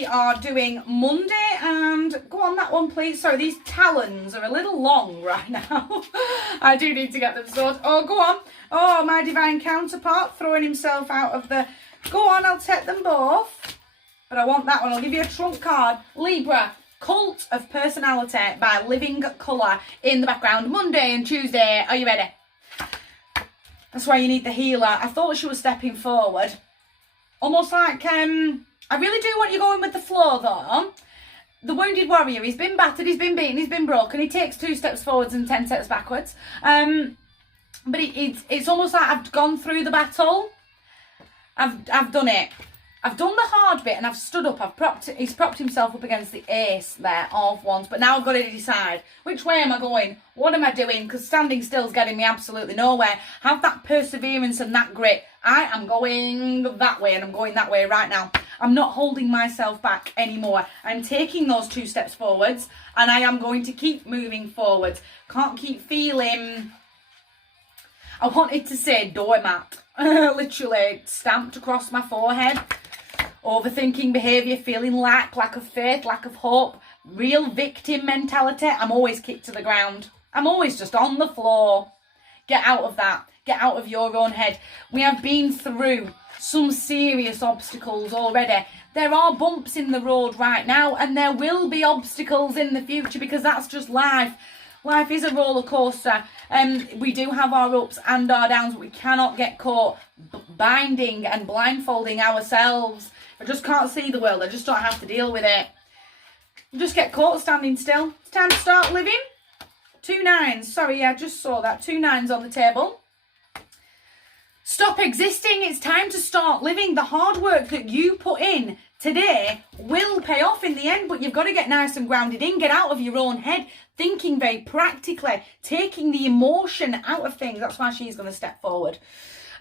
we are doing Monday, and go on that one please. Sorry, these talons are a little long right now. I do need to get them sorted. Oh, go on. Oh, my divine counterpart throwing himself out of the... Go on, I'll take them both. But I want that one. I'll give you a trump card. Libra, Cult of Personality by Living Colour in the background. Monday and Tuesday. Are you ready? That's why you need the healer. I thought she was stepping forward. Almost like, I really do want you going with the flow though. The Wounded Warrior, he's been battered, he's been beaten, he's been broken. He takes 2 steps forwards and 10 steps backwards. But it's almost like I've gone through the battle. I've done it. I've done the hard bit and I've stood up. He's propped himself up against the ace there of wands. But now I've got to decide, which way am I going? What am I doing? Because standing still is getting me absolutely nowhere. Have that perseverance and that grit. I am going that way and I'm going that way right now. I'm not holding myself back anymore. I'm taking those 2 steps forwards and I am going to keep moving forwards. Can't keep feeling... I wanted to say doormat. Literally stamped across my forehead. Overthinking behaviour, feeling lack of faith, lack of hope, real victim mentality. I'm always kicked to the ground. I'm always just on the floor. Get out of that. Get out of your own head. We have been through some serious obstacles already. There are bumps in the road right now and there will be obstacles in the future because that's just life. Life is a roller coaster. We do have our ups and our downs, but we cannot get caught binding and blindfolding ourselves. I just can't see the world. I just don't have to deal with it. You just get caught standing still. It's time to start living. 2 9s. Sorry, I just saw that. 2 9s on the table. Stop existing. It's time to start living. The hard work that you put in today will pay off in the end, but you've got to get nice and grounded in. Get out of your own head. Thinking very practically. Taking the emotion out of things. That's why she's going to step forward.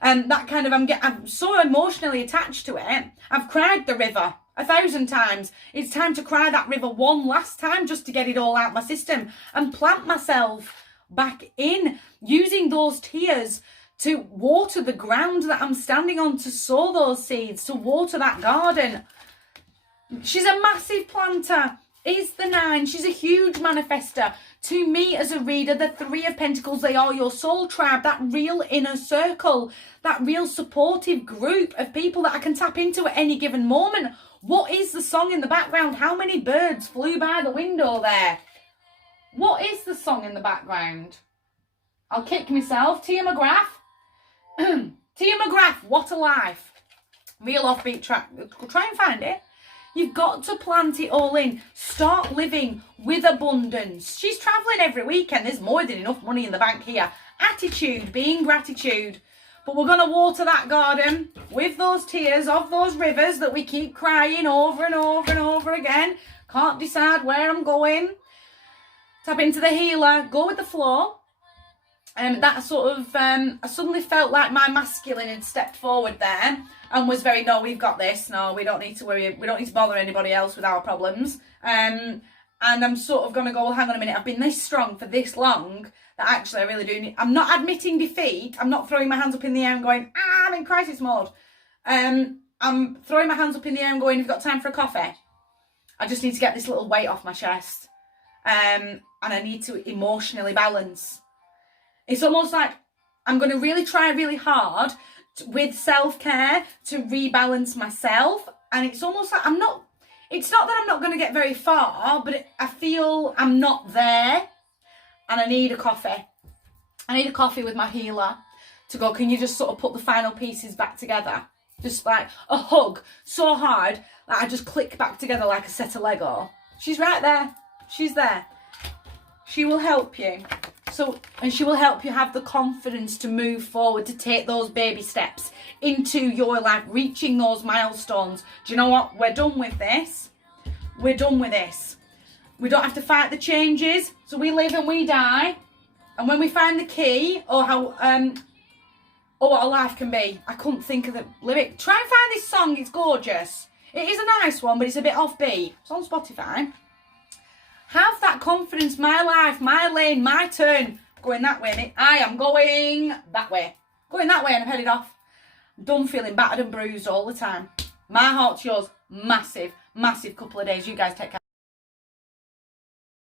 That kind of, I'm so emotionally attached to it. I've cried the river 1,000 times. It's time to cry that river one last time just to get it all out my system and plant myself back in, using those tears to water the ground that I'm standing on, to sow those seeds, to water that garden. She's a massive planter. Is the 9. She's a huge manifester. To me as a reader, the 3 of Pentacles, they are your soul tribe, that real inner circle, that real supportive group of people that I can tap into at any given moment. What is the song in the background? How many birds flew by the window there? What is the song in the background? I'll kick myself. Tia McGrath. Tia McGrath, What a Life. Real offbeat track. Try and find it. You've got to plant it all in. Start living with abundance. She's travelling every weekend. There's more than enough money in the bank here. Attitude, being gratitude. But we're going to water that garden with those tears of those rivers that we keep crying over and over and over again. Can't decide where I'm going. Tap into the healer. Go with the flow. That sort of, I suddenly felt like my masculine had stepped forward there and was very, no, we've got this. No, we don't need to worry. We don't need to bother anybody else with our problems. And I'm sort of going to go, well, hang on a minute. I've been this strong for this long that actually I really do need, I'm not admitting defeat. I'm not throwing my hands up in the air and going, I'm in crisis mode. I'm throwing my hands up in the air and going, you've got time for a coffee. I just need to get this little weight off my chest. And I need to emotionally balance. It's almost like I'm going to really try really hard with self-care to rebalance myself. And it's almost like it's not that I'm not going to get very far, but I feel I'm not there. And I need a coffee. I need a coffee with my healer to go, can you just sort of put the final pieces back together? Just like a hug so hard that I just click back together like a set of Lego. She's right there. She's there. She will help you. And she will help you have the confidence to move forward, to take those baby steps into your life, reaching those milestones. Do you know what? We're done with this. We're done with this. We don't have to fight the changes. So we live and we die. And when we find the key, or what a life can be. I couldn't think of the lyric. Try and find this song. It's gorgeous. It is a nice one, but it's a bit offbeat. It's on Spotify. Have that confidence, my life, my lane, my turn. Going that way, mate. I am going that way. Going that way and I'm headed off. I'm done feeling battered and bruised all the time. My heart to yours, massive, massive couple of days. You guys take care.